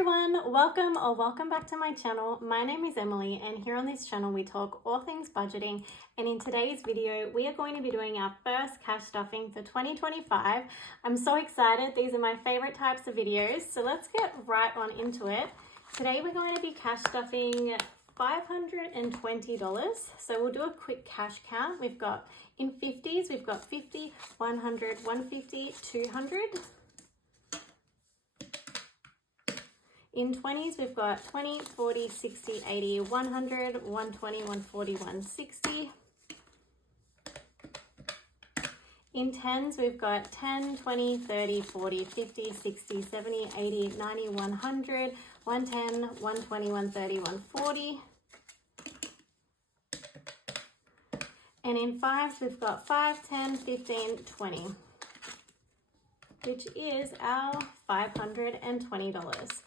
everyone, welcome back to my channel. My name is Emily and here on this channel we talk all things budgeting, and in today's video we are going to be doing our first cash stuffing for 2025. I'm so excited. These are my favorite types of videos, so let's get right on into it. Today we're going to be cash stuffing $520. So we'll do a quick cash count. We've got in 50s, we've got 50, 100, 150, 200. In 20s, we've got 20, 40, 60, 80, 100, 120, 140, 160. In 10s, we've got 10, 20, 30, 40, 50, 60, 70, 80, 90, 100, 110, 120, 130, 140. And in 5s, we've got 5, 10, 15, 20, which is our $520.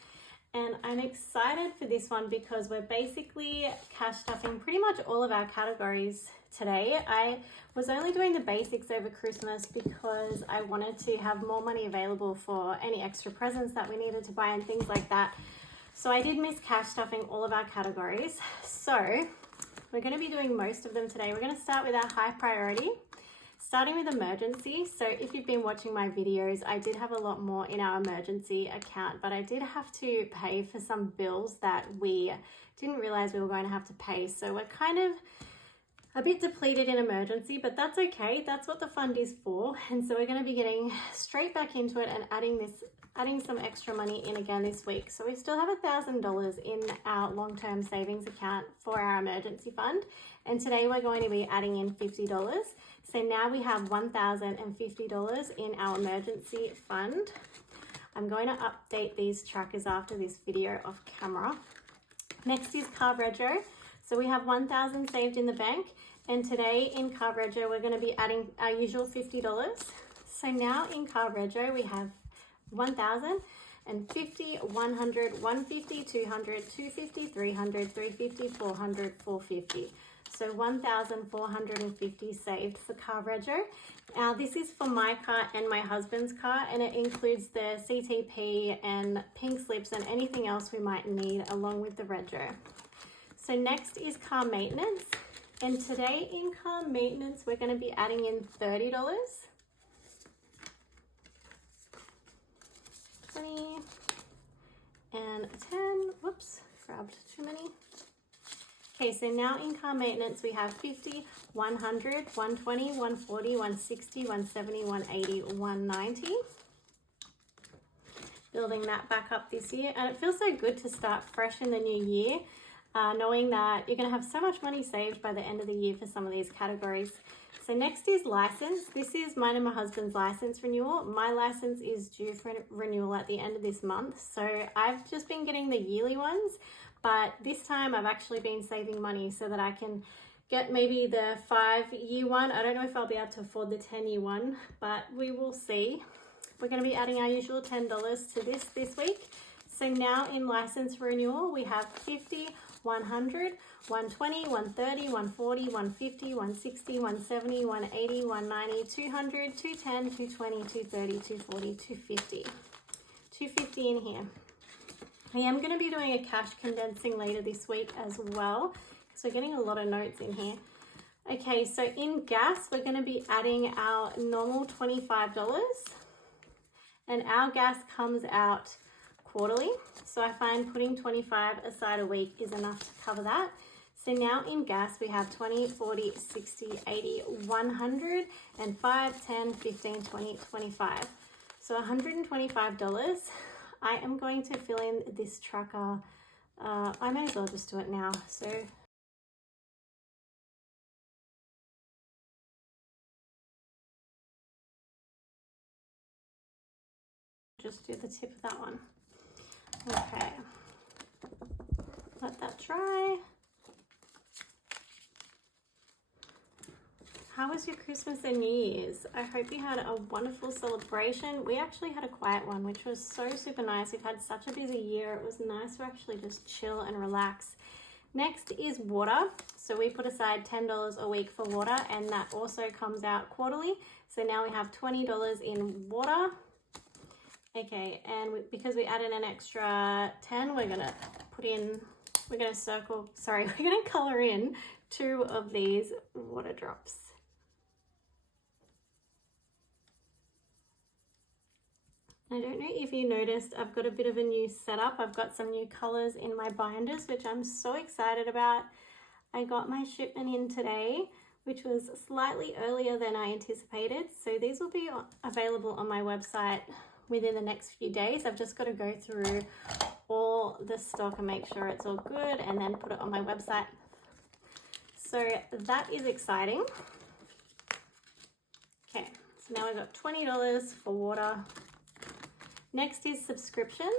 And I'm excited for this one because we're basically cash stuffing pretty much all of our categories today. I was only doing the basics over Christmas because I wanted to have more money available for any extra presents that we needed to buy and things like that. So I did miss cash stuffing all of our categories. So we're going to be doing most of them today. We're going to start with our high priority, starting with emergency. So if you've been watching my videos, I did have a lot more in our emergency account, but I did have to pay for some bills that we didn't realize we were going to have to pay. So we're kind of a bit depleted in emergency, but that's okay. That's what the fund is for. And so we're going to be getting straight back into it and adding some extra money in again this week. So we still have $1,000 in our long-term savings account for our emergency fund. And today we're going to be adding in $50. So now we have $1,050 in our emergency fund. I'm going to update these trackers after this video off camera. Next is Carb Rego. So we have $1,000 saved in the bank. And today in Carb Rego, we're going to be adding our usual $50. So now in Carb Rego, we have 1,000 and 50, 100, 150, 200, 250, 300, 350, 400, 450. So 1,450 saved for Carb Rego. Now this is for my car and my husband's car, and it includes the CTP and pink slips and anything else we might need along with the Rego. So next is car maintenance. And today in car maintenance, we're going to be adding in $30. 20 and 10. Whoops, grabbed too many. Okay, so now in car maintenance, we have 50, 100, 120, 140, 160, 170, 180, 190. Building that back up this year. And it feels so good to start fresh in the new year, knowing that you're going to have so much money saved by the end of the year for some of these categories. So next is license. This is mine and my husband's license renewal. My license is due for renewal at the end of this month. So I've just been getting the yearly ones, but this time I've actually been saving money so that I can get maybe the 5-year one. I don't know if I'll be able to afford the 10-year one, but we will see. We're going to be adding our usual $10 to this week. So now in license renewal, we have 50, 100, 120, 130, 140, 150, 160, 170, 180, 190, 200, 210, 220, 230, 240, 250. 250 in here. I am going to be doing a cash condensing later this week as well, because we're getting a lot of notes in here. Okay, so in gas, we're going to be adding our normal $25, and our gas comes out quarterly. So I find putting 25 aside a week is enough to cover that. So now in gas, we have 20, 40, 60, 80, 100, and 5, 10, 15, 20, 25. So $125. I am going to fill in this tracker. I may as well just do it now. So just do the tip of that one. Okay, let that dry. How was your Christmas and New Year's? I hope you had a wonderful celebration. We actually had a quiet one, which was so super nice. We've had such a busy year. It was nice to actually just chill and relax. Next is water. So we put aside $10 a week for water, and that also comes out quarterly. So now we have $20 in water. Okay, and because we added an extra 10, we're gonna color in 2 of these water drops. I don't know if you noticed, I've got a bit of a new setup. I've got some new colors in my binders, which I'm so excited about. I got my shipment in today, which was slightly earlier than I anticipated. So these will be available on my website within the next few days. I've just got to go through all the stock and make sure it's all good and then put it on my website. So that is exciting. Okay, so now we've got $20 for water. Next is subscriptions.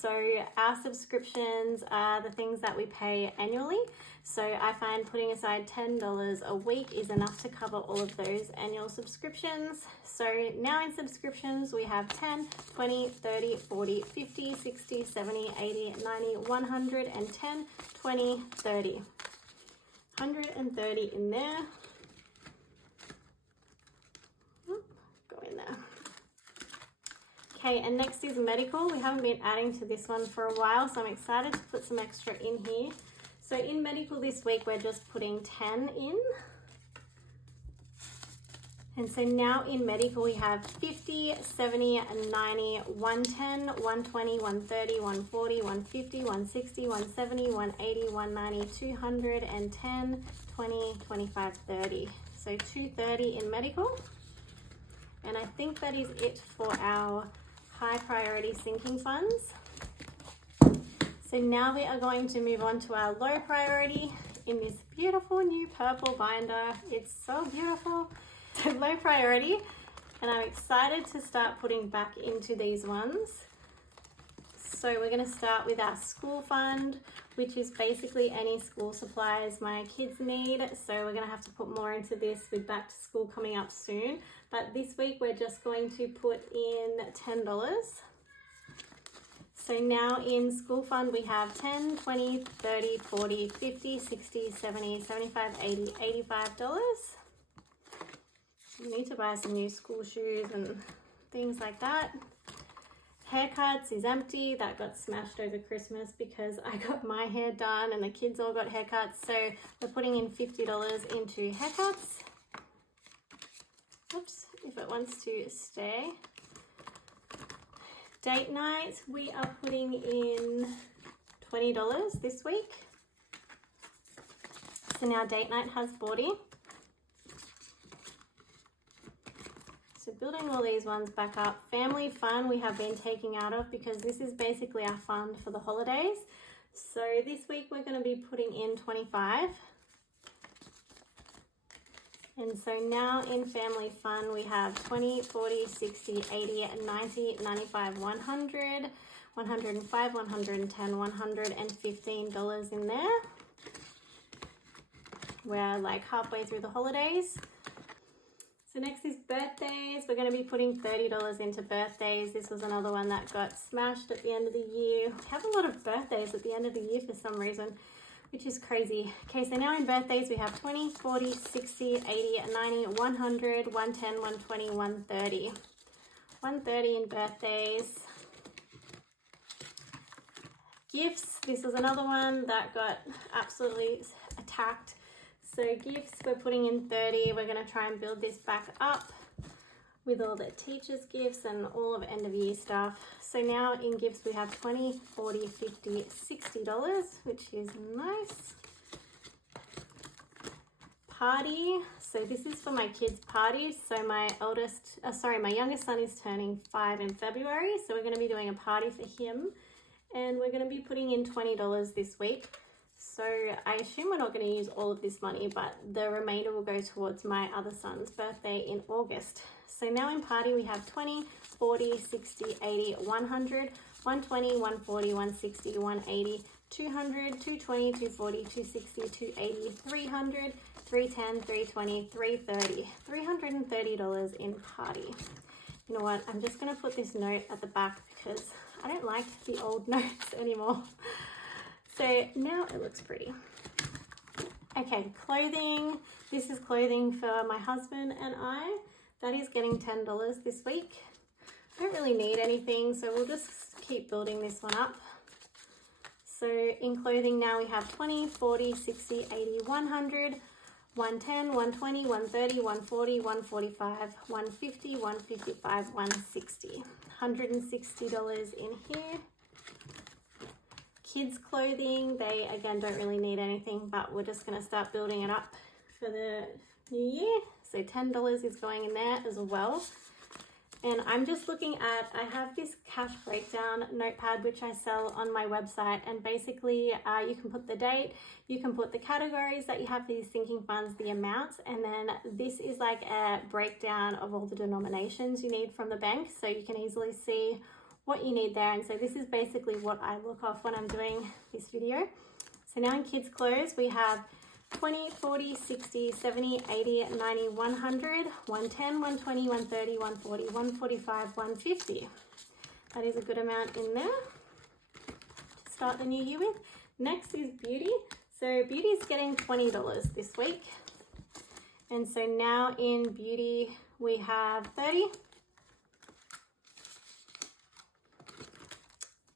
So our subscriptions are the things that we pay annually. So I find putting aside $10 a week is enough to cover all of those annual subscriptions. So now in subscriptions, we have 10, 20, 30, 40, 50, 60, 70, 80, 90, 100, and 10, 20, 30. 130 in there. Go in there. Okay, and next is medical. We haven't been adding to this one for a while, so I'm excited to put some extra in here. So in medical this week, we're just putting 10 in. And so now in medical, we have 50, 70, 90, 110, 120, 130, 140, 150, 160, 170, 180, 190, 210, 20, 25, 30. So 230 in medical. And I think that is it for our high priority sinking funds. So now we are going to move on to our low priority in this beautiful new purple binder. It's so beautiful. So low priority, and I'm excited to start putting back into these ones. So we're going to start with our school fund, which is basically any school supplies my kids need. So we're going to have to put more into this with back to school coming up soon. But this week we're just going to put in $10. So now in school fund we have 10, 20, 30, 40, 50, 60, 70, 75, 80, $85. You need to buy some new school shoes and things like that. Haircuts is empty. That got smashed over Christmas because I got my hair done and the kids all got haircuts. So we're putting in $50 into haircuts. Oops, if it wants to stay. Date night, we are putting in $20 this week. So now date night has 40. So building all these ones back up. Family fun we have been taking out of because this is basically our fund for the holidays. So this week we're going to be putting in 25. And so now in family fun we have 20, 40, 60, 80, 90, 95, 100, 105, 110, $115 in there. We're like halfway through the holidays. So next is birthdays. We're going to be putting $30 into birthdays. This was another one that got smashed at the end of the year. We have a lot of birthdays at the end of the year for some reason, which is crazy. Okay, so now in birthdays we have 20, 40, 60, 80, 90, 100, 110, 120, 130. 130 in birthdays. Gifts. This was another one that got absolutely attacked. So gifts, we're putting in 30. We're going to try and build this back up with all the teachers' gifts and all of end of year stuff. So now in gifts we have 20, 40, 50, $60, which is nice. Party. So this is for my kids' parties. So my youngest son is turning 5 in February. So we're going to be doing a party for him. And we're going to be putting in $20 this week. So I assume we're not going to use all of this money, but the remainder will go towards my other son's birthday in August. So now in party we have 20, 40, 60, 80, 100, 120, 140, 160, 180, 200, 220, 240, 260, 280, 300, 310, 320, 330. $330 in party. You know what? I'm just going to put this note at the back because I don't like the old notes anymore. So now it looks pretty. Okay, clothing. This is clothing for my husband and I. That is getting $10 this week. I don't really need anything, so we'll just keep building this one up. So in clothing now we have 20, 40, 60, 80, 100, 110, 120, 130, 140, 145, 150, 155, 160. $160 in here. Kids clothing, they again don't really need anything, but we're just going to start building it up for the new year. So $10 is going in there as well. And I'm just looking at, I have this cash breakdown notepad which I sell on my website, and basically you can put the date, you can put the categories that you have for these sinking funds, the amounts, and then this is like a breakdown of all the denominations you need from the bank, so you can easily see what you need there. And so this is basically what I look off when I'm doing this video. So now in kids clothes we have 20, 40, 60, 70, 80, 90, 100, 110, 120, 130, 140, 145, 150. That is a good amount in there to start the new year with. Next is beauty. So beauty is getting $20 this week. And so now in beauty we have 30.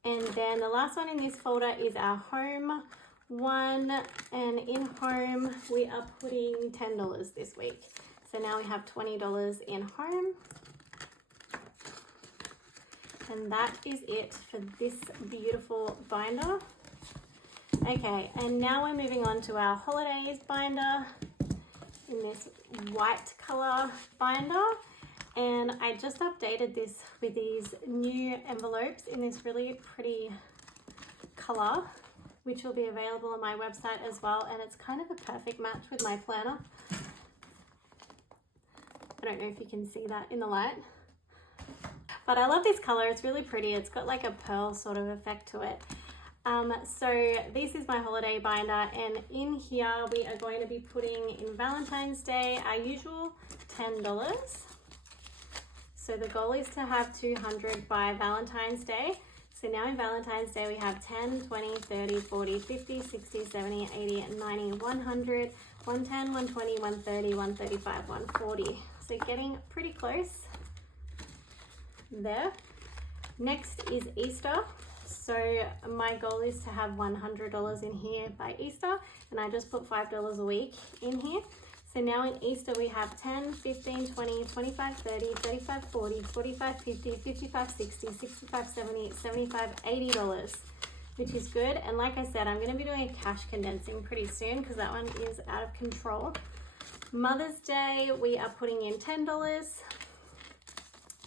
And then the last one in this folder is our home one, and in home we are putting $10 this week. So now we have $20 in home. And that is it for this beautiful binder. Okay, and now we're moving on to our holidays binder in this white color binder. And I just updated this with these new envelopes in this really pretty color, which will be available on my website as well. And it's kind of a perfect match with my planner. I don't know if you can see that in the light, but I love this color. It's really pretty. It's got like a pearl sort of effect to it. So this is my holiday binder, and in here we are going to be putting in Valentine's Day our usual $10. So the goal is to have 200 by Valentine's Day. So now in Valentine's Day we have 10, 20, 30, 40, 50, 60, 70, 80, 90, 100, 110, 120, 130, 135, 140. So getting pretty close there. Next is Easter. So my goal is to have $100 in here by Easter, and I just put $5 a week in here. So now in Easter we have 10, 15, 20, 25, 30, 35, 40, 45, 50, 55, 60, 65, 70, 75, $80, which is good. And like I said, I'm going to be doing a cash condensing pretty soon because that one is out of control. Mother's Day, we are putting in $10.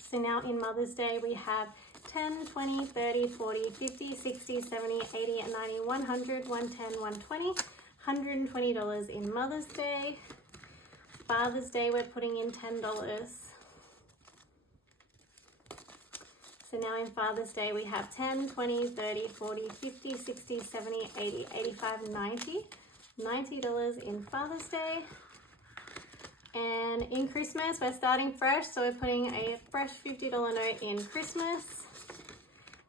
So now in Mother's Day we have 10, 20, 30, 40, 50, 60, 70, 80, 90, 100, 110, 120, $120 in Mother's Day. Father's Day, we're putting in $10. So now in Father's Day, we have 10, 20, 30, 40, 50, 60, 70, 80, 85, 90. $90 in Father's Day. And in Christmas, we're starting fresh, so we're putting a fresh $50 note in Christmas.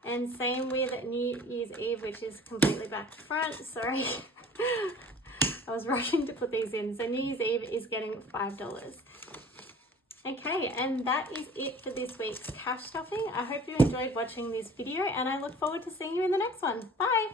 And same with New Year's Eve, which is completely back to front, sorry. I was rushing to put these in. So New Year's Eve is getting $5. Okay, and that is it for this week's cash stuffing. I hope you enjoyed watching this video, and I look forward to seeing you in the next one. Bye!